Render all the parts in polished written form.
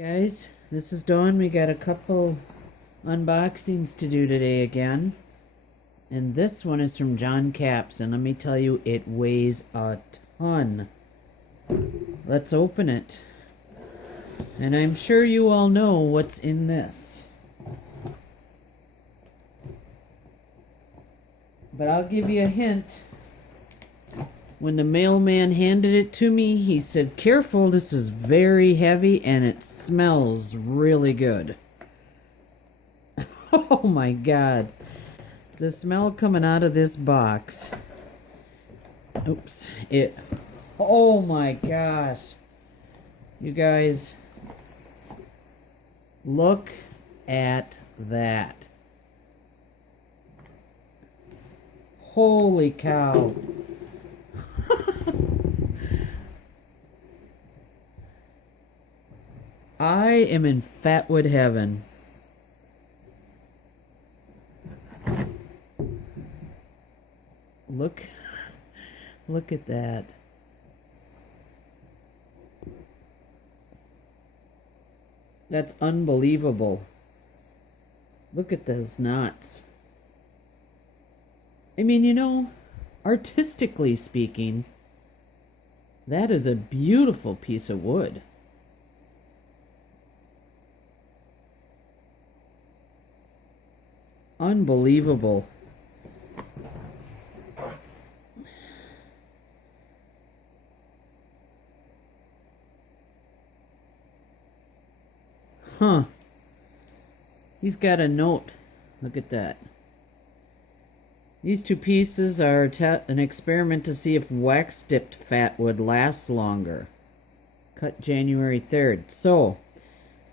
Guys, this is Dawn. We got a couple unboxings to do today again. And this one is from John Caps, and let me tell you, it weighs a ton. Let's open it. And I'm sure you all know what's in this. But I'll give you a hint. When the mailman handed it to me, he said, "Careful, this is very heavy and it smells really good." Oh my God. The smell coming out of this box. Oops. Oh my gosh. You guys, look at that. Holy cow. I am in Fatwood heaven. Look at that. That's unbelievable. Look at those knots. I mean, you know, artistically speaking, that is a beautiful piece of wood. Unbelievable. Huh. He's got a note. Look at that. These two pieces are an experiment to see if wax-dipped fat wood lasts longer. Cut January 3rd. So,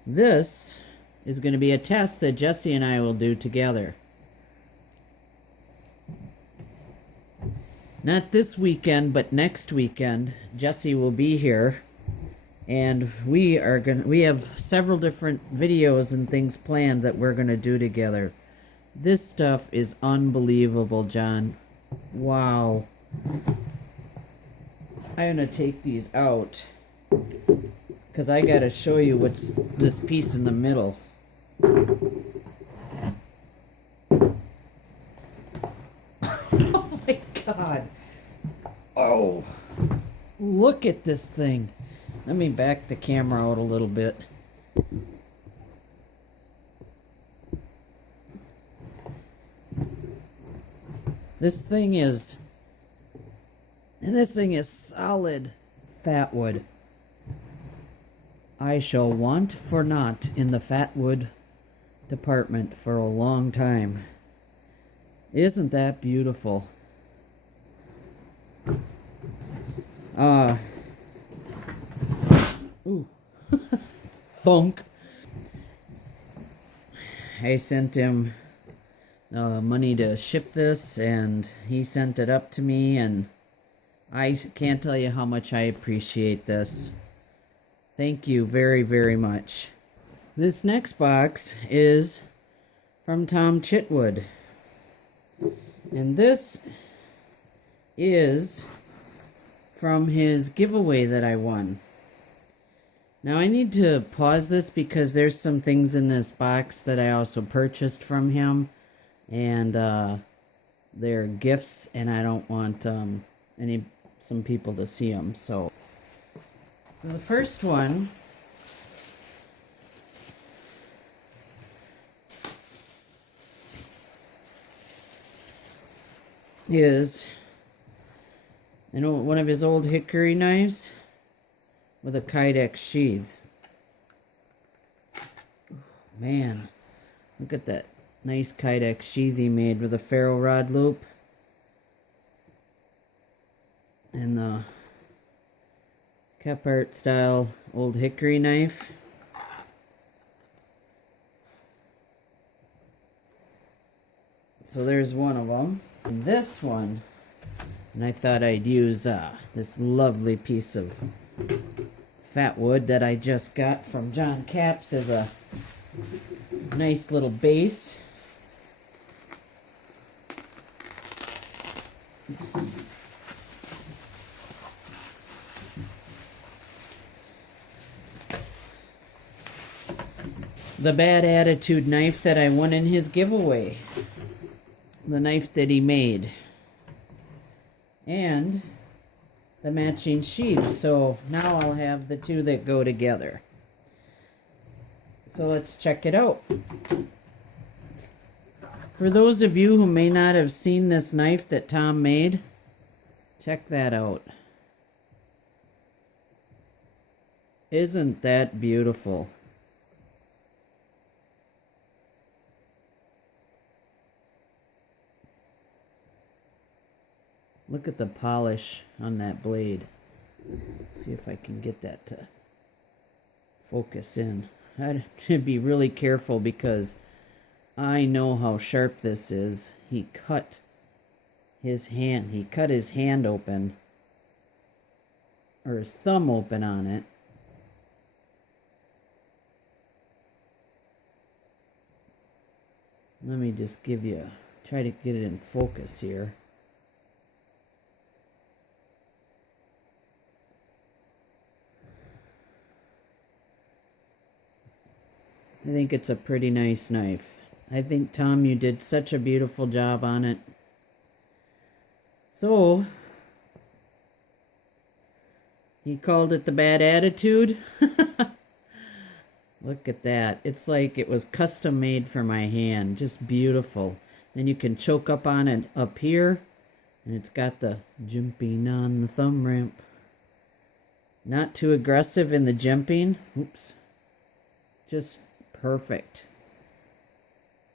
this is going to be a test that Jesse and I will do together. Not this weekend, but next weekend. Jesse will be here. And we have several different videos and things planned that we're going to do together. This stuff is unbelievable, John. Wow. I'm going to take these out because I got to show you what's this piece in the middle. Oh my God. Oh, look at this thing. Let me back the camera out a little bit. This thing is solid fat wood. I shall want for naught in the fat wood department for a long time. Isn't that beautiful? Ooh. Thunk. I sent him money to ship this, and he sent it up to me, and I can't tell you how much I appreciate this. Thank you very, very much. This next box is from Tom Chitwood, and this is from his giveaway that I won. Now I need to pause this because there's some things in this box that I also purchased from him, and they're gifts, and I don't want some people to see them. So the first one is one of his old hickory knives with a Kydex sheath. Man, look at that nice Kydex sheath he made with a ferro rod loop. And the Kephart style old hickory knife. So there's one of them. And this one, and I thought I'd use this lovely piece of fat wood that I just got from John Caps as a nice little base. the Bad Attitude knife that I won in his giveaway. The knife that he made. And the matching sheaths. So now I'll have the two that go together. So let's check it out. For those of you who may not have seen this knife that Tom made, check that out. Isn't that beautiful? Look at the polish on that blade. See if I can get that to focus in. I should be really careful because I know how sharp this is. He cut his hand. He cut his hand open, or his thumb open on it. Let me just try to get it in focus here. I think it's a pretty nice knife. I think, Tom, you did such a beautiful job on it. So, he called it the Bad Attitude. Look at that. It's like it was custom made for my hand. Just beautiful. Then you can choke up on it up here. And it's got the jumping on the thumb ramp. Not too aggressive in the jumping. Oops. Just perfect.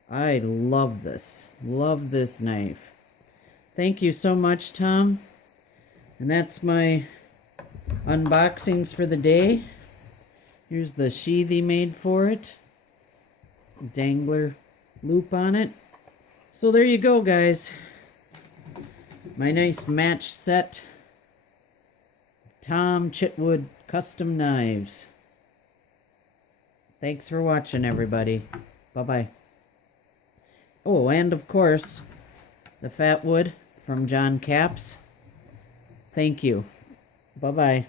I love this. Love this knife. Thank you so much, Tom. And that's my unboxings for the day. Here's the sheath he made for it. Dangler loop on it. So there you go, guys. My nice match set. Tom Chitwood custom knives. Thanks for watching, everybody. Bye-bye. Oh, and of course, the Fat Wood from John Caps. Thank you. Bye-bye.